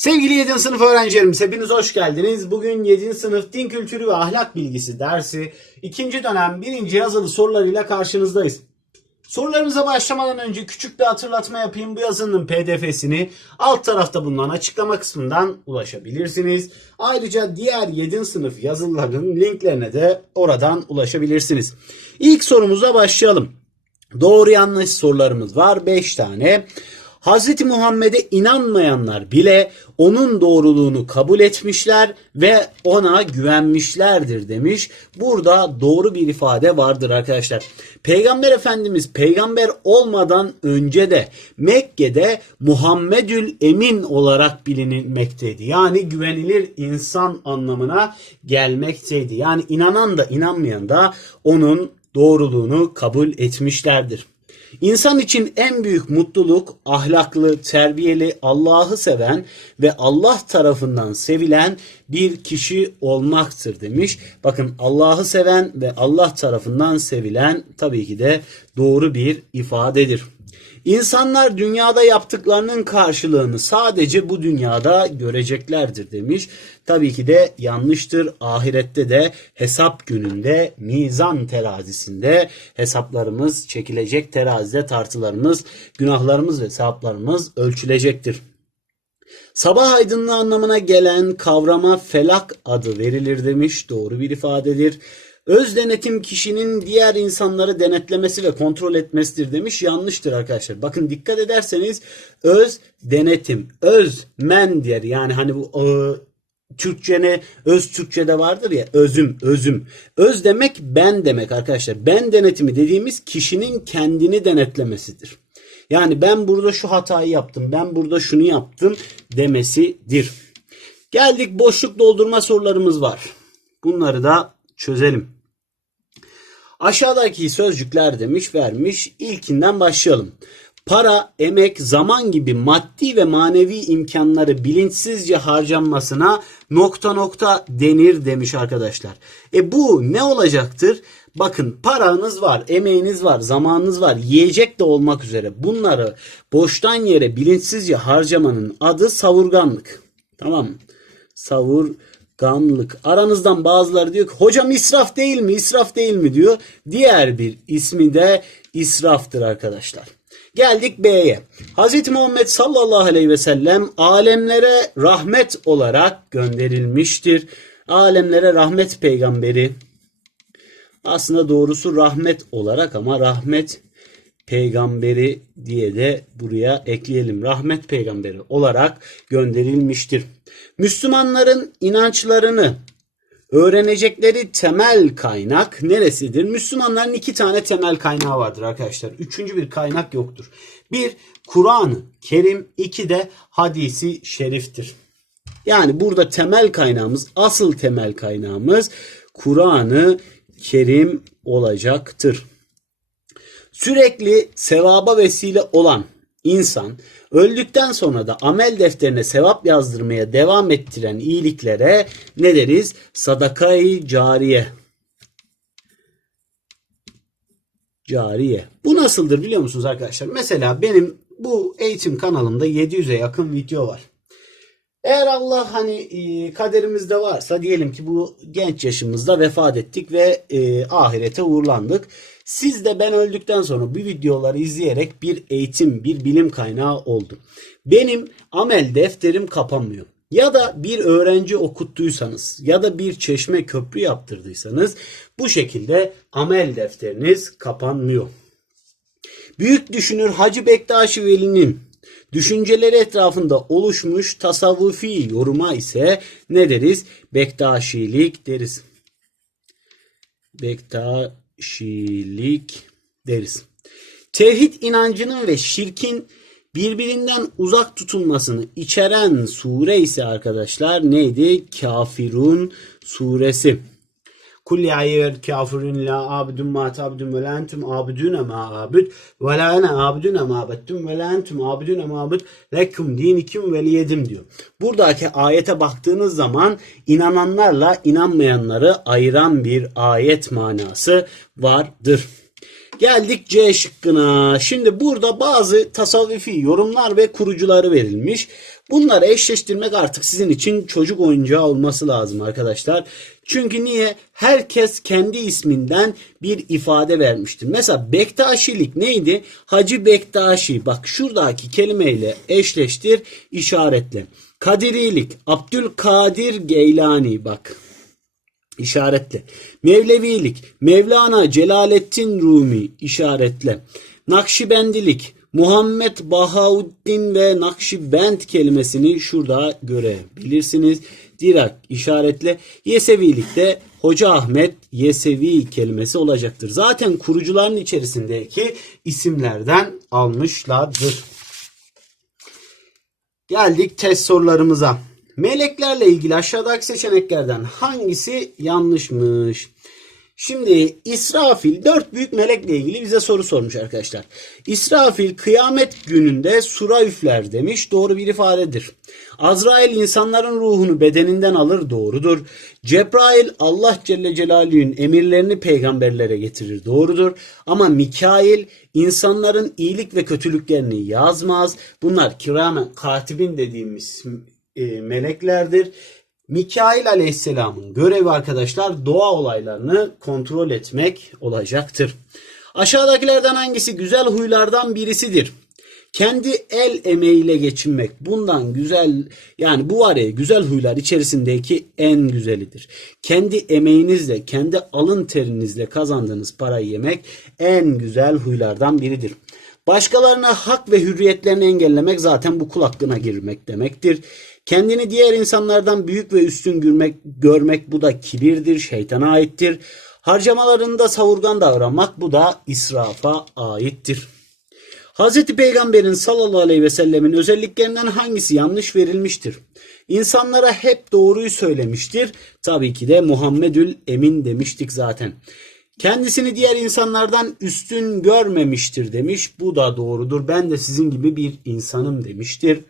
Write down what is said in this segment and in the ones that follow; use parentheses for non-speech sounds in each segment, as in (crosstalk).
Sevgili 7. sınıf öğrencilerimiz hepiniz hoş geldiniz. Bugün 7. sınıf din kültürü ve ahlak bilgisi dersi 2. dönem 1. yazılı sorularıyla karşınızdayız. Sorularımıza başlamadan önce küçük bir hatırlatma yapayım. Bu yazının pdf'sini alt tarafta bulunan açıklama kısmından ulaşabilirsiniz. Ayrıca diğer 7. sınıf yazıların linklerine de oradan ulaşabilirsiniz. İlk sorumuza başlayalım. Doğru yanlış sorularımız var 5 tane. Hz. Muhammed'e inanmayanlar bile onun doğruluğunu kabul etmişler ve ona güvenmişlerdir demiş. Burada doğru bir ifade vardır arkadaşlar. Peygamber Efendimiz peygamber olmadan önce de Mekke'de Muhammedül Emin olarak bilinmekteydi. Yani güvenilir insan anlamına gelmekteydi. Yani inanan da inanmayan da onun doğruluğunu kabul etmişlerdir. İnsan için en büyük mutluluk ahlaklı, terbiyeli, Allah'ı seven ve Allah tarafından sevilen bir kişi olmaktır demiş. Bakın Allah'ı seven ve Allah tarafından sevilen tabii ki de doğru bir ifadedir. İnsanlar dünyada yaptıklarının karşılığını sadece bu dünyada göreceklerdir demiş. Tabii ki de yanlıştır. Ahirette de hesap gününde mizan terazisinde hesaplarımız çekilecek terazide tartılarımız, günahlarımız ve sevaplarımız ölçülecektir. Sabah aydınlığı anlamına gelen kavrama felak adı verilir demiş. Doğru bir ifadedir. Öz denetim kişinin diğer insanları denetlemesi ve kontrol etmesidir demiş. Yanlıştır arkadaşlar. Bakın dikkat ederseniz öz denetim, öz men diğer yani hani bu e, Türkçene öz Türkçede vardır ya özüm özüm. Öz demek ben demek arkadaşlar. Ben denetimi dediğimiz kişinin kendini denetlemesidir. Yani ben burada şu hatayı yaptım, ben burada şunu yaptım demesidir. Geldik boşluk doldurma sorularımız var. Bunları da çözelim. Aşağıdaki sözcükler demiş vermiş. İlkinden başlayalım. Para, emek, zaman gibi maddi ve manevi imkanları bilinçsizce harcanmasına nokta nokta denir demiş arkadaşlar. E bu ne olacaktır? Bakın paranız var, emeğiniz var, zamanınız var, yiyecek de olmak üzere bunları boştan yere bilinçsizce harcamanın adı savurganlık. Tamam mı? Savurganlık. Aranızdan bazıları diyor ki hocam israf değil mi? İsraf değil mi diyor. Diğer bir ismi de israftır arkadaşlar. Geldik B'ye. Hz. Muhammed sallallahu aleyhi ve sellem alemlere rahmet olarak gönderilmiştir. Alemlere rahmet peygamberi. Aslında doğrusu rahmet olarak ama rahmet peygamberi diye de buraya ekleyelim. Rahmet peygamberi olarak gönderilmiştir. Müslümanların inançlarını öğrenecekleri temel kaynak neresidir? Müslümanların iki tane temel kaynağı vardır arkadaşlar. Üçüncü bir kaynak yoktur. Bir Kur'an-ı Kerim, iki de hadisi şeriftir. Yani burada temel kaynağımız, asıl temel kaynağımız Kur'an-ı Kerim olacaktır. Sürekli sevaba vesile olan insan öldükten sonra da amel defterine sevap yazdırmaya devam ettiren iyiliklere ne deriz? Sadakayı cariye. Cariye. Bu nasıldır biliyor musunuz arkadaşlar? Mesela benim bu eğitim kanalımda 700'e yakın video var. Eğer Allah hani e, kaderimizde varsa diyelim ki bu genç yaşımızda vefat ettik ve e, ahirete uğurlandık. Siz de ben öldükten sonra bu videoları izleyerek bir eğitim, bir bilim kaynağı oldu. Benim amel defterim kapanmıyor. Ya da bir öğrenci okuttuysanız ya da bir çeşme köprü yaptırdıysanız bu şekilde amel defteriniz kapanmıyor. Büyük düşünür Hacı Bektaşi Veli'nin düşünceleri etrafında oluşmuş tasavvufi yoruma ise ne deriz? Bektaşilik deriz. Bektaşilik deriz. Tevhid inancının ve şirkin birbirinden uzak tutulmasını içeren sure ise arkadaşlar neydi? Kafirun suresi. Kul ya eyyühel kafirun la abudun ma ta'budun ve la entum abudun ma abud ve la ene abudun ma abettum ve la entum abudun ma abud lekum dinikum veliyedim diyor. Buradaki ayete baktığınız zaman inananlarla inanmayanları ayıran bir ayet manası vardır. Geldik C şıkkına. Şimdi burada bazı tasavvufi yorumlar ve kurucuları verilmiş. Bunları eşleştirmek artık sizin için çocuk oyuncağı olması lazım arkadaşlar. Çünkü niye? Herkes kendi isminden bir ifade vermiştir. Mesela Bektaşilik neydi? Hacı Bektaşi. Bak şuradaki kelimeyle eşleştir, işaretle. Kadirilik, Abdülkadir Geylani. Bak işaretle. Mevlevilik, Mevlana Celaleddin Rumi işaretle. Nakşibendilik, Muhammed Bahauddin ve Nakşibend kelimesini şurada görebilirsiniz. Direkt işaretle. Yesevilikte Hoca Ahmet Yesevi kelimesi olacaktır. Zaten kurucuların içerisindeki isimlerden almışlardır. Geldik test sorularımıza. Meleklerle ilgili aşağıdaki seçeneklerden hangisi yanlışmış? Şimdi İsrafil dört büyük melekle ilgili bize soru sormuş arkadaşlar. İsrafil kıyamet gününde sura üfler demiş. Doğru bir ifadedir. Azrail insanların ruhunu bedeninden alır doğrudur. Cebrail Allah Celle Celaluhu'nun emirlerini peygamberlere getirir doğrudur. Ama Mikail insanların iyilik ve kötülüklerini yazmaz. Bunlar kiramen katibin dediğimiz e, meleklerdir. Mikail Aleyhisselam'ın görevi arkadaşlar doğa olaylarını kontrol etmek olacaktır. Aşağıdakilerden hangisi güzel huylardan birisidir? Kendi el emeğiyle geçinmek bundan güzel yani bu var ya güzel huylar içerisindeki en güzelidir. Kendi emeğinizle, kendi alın terinizle kazandığınız parayı yemek en güzel huylardan biridir. Başkalarına hak ve hürriyetlerini engellemek zaten bu kul hakkına girmek demektir. Kendini diğer insanlardan büyük ve üstün görmek, görmek bu da kibirdir, şeytana aittir. Harcamalarında savurgan davranmak bu da israfa aittir. Hz. Peygamber'in sallallahu aleyhi ve sellemin özelliklerinden hangisi yanlış verilmiştir? İnsanlara hep doğruyu söylemiştir. Tabii ki de Muhammedül Emin demiştik zaten. Kendisini diğer insanlardan üstün görmemiştir demiş. Bu da doğrudur. Ben de sizin gibi bir insanım demiştir.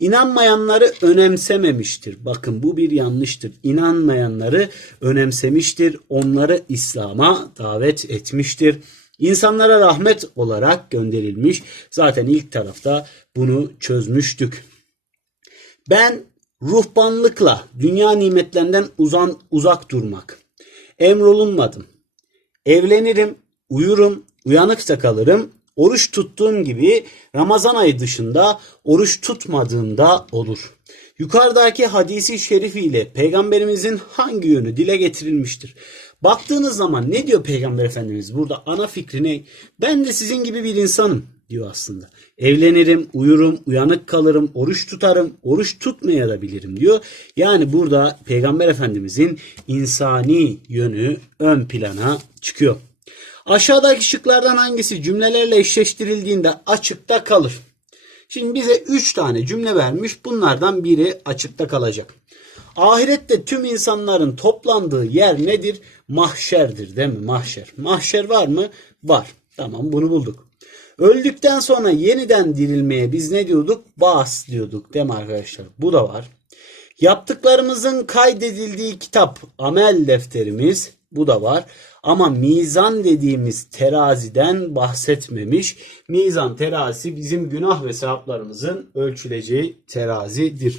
İnanmayanları önemsememiştir. Bakın bu bir yanlıştır. İnanmayanları önemsemiştir. Onları İslam'a davet etmiştir. İnsanlara rahmet olarak gönderilmiş. Zaten ilk tarafta bunu çözmüştük. Ben ruhbanlıkla dünya nimetlerinden uzan, uzak durmak. Emrolunmadım. Evlenirim, uyurum, uyanıkta kalırım. Oruç tuttuğum gibi Ramazan ayı dışında oruç tutmadığımda olur. Yukarıdaki hadisi şerif ile peygamberimizin hangi yönü dile getirilmiştir? Baktığınız zaman ne diyor peygamber efendimiz burada ana fikri ne? Ben de sizin gibi bir insanım diyor aslında. Evlenirim, uyurum, uyanık kalırım, oruç tutarım, oruç tutmaya da bilirim diyor. Yani burada peygamber efendimizin insani yönü ön plana çıkıyor. Aşağıdaki şıklardan hangisi cümlelerle eşleştirildiğinde açıkta kalır? Şimdi bize 3 tane cümle vermiş. Bunlardan biri açıkta kalacak. Ahirette tüm insanların toplandığı yer nedir? Mahşerdir değil mi? Mahşer. Mahşer var mı? Var. Tamam bunu bulduk. Öldükten sonra yeniden dirilmeye biz ne diyorduk? Bas diyorduk değil mi arkadaşlar? Bu da var. Yaptıklarımızın kaydedildiği kitap amel defterimiz bu da var. Ama mizan dediğimiz teraziden bahsetmemiş. Mizan terazisi bizim günah ve sevaplarımızın ölçüleceği terazidir.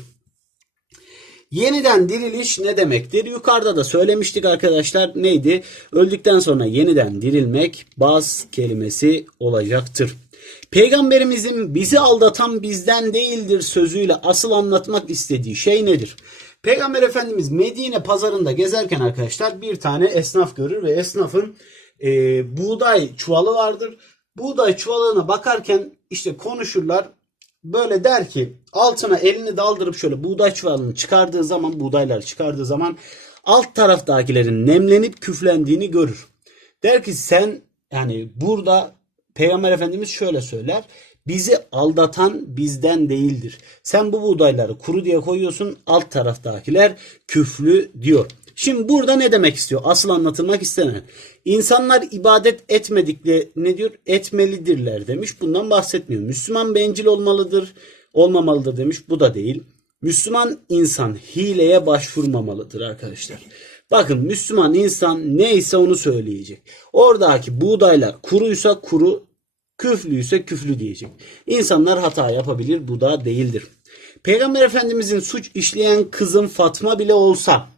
Yeniden diriliş ne demektir? Yukarıda da söylemiştik arkadaşlar. Neydi? Öldükten sonra yeniden dirilmek baz kelimesi olacaktır. Peygamberimizin bizi aldatan bizden değildir sözüyle asıl anlatmak istediği şey nedir? Peygamber Efendimiz Medine pazarında gezerken arkadaşlar bir tane esnaf görür ve esnafın e, buğday çuvalı vardır. Buğday çuvalına bakarken işte konuşurlar. Böyle der ki altına elini daldırıp şöyle buğday çuvalını çıkardığı zaman buğdaylar çıkardığı zaman alt taraftakilerin nemlenip küflendiğini görür. Der ki sen yani burada Peygamber Efendimiz şöyle söyler. Bizi aldatan bizden değildir. Sen bu buğdayları kuru diye koyuyorsun. Alt taraftakiler küflü diyor. Şimdi burada ne demek istiyor? Asıl anlatılmak istenen. İnsanlar ibadet etmedikleri ne diyor? Etmelidirler demiş. Bundan bahsetmiyor. Müslüman bencil olmalıdır, olmamalıdır demiş. Bu da değil. Müslüman insan hileye başvurmamalıdır arkadaşlar. Bakın Müslüman insan neyse onu söyleyecek. Oradaki buğdaylar kuruysa kuru, küflüyse küflü diyecek. İnsanlar hata yapabilir, bu da değildir. Peygamber Efendimizin suç işleyen kızım Fatma bile olsa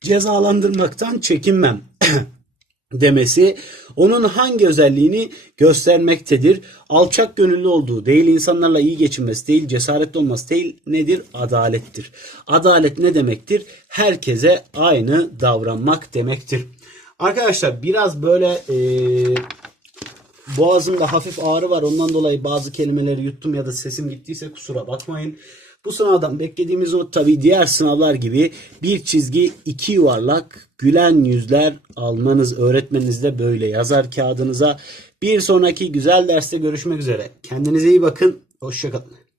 cezalandırmaktan çekinmem (clears throat) demesi onun hangi özelliğini göstermektedir? Alçak gönüllü olduğu değil, insanlarla iyi geçinmesi değil, cesaretli olması değil, nedir? Adalettir. Adalet ne demektir? Herkese aynı davranmak demektir. Arkadaşlar biraz böyle eee boğazımda hafif ağrı var. Ondan dolayı bazı kelimeleri yuttum ya da sesim gittiyse kusura bakmayın. Bu sınavdan beklediğimiz o tabii diğer sınavlar gibi bir çizgi, iki yuvarlak, gülen yüzler almanız öğretmeniniz de böyle yazar kağıdınıza. Bir sonraki güzel derste görüşmek üzere. Kendinize iyi bakın. Hoşçakalın.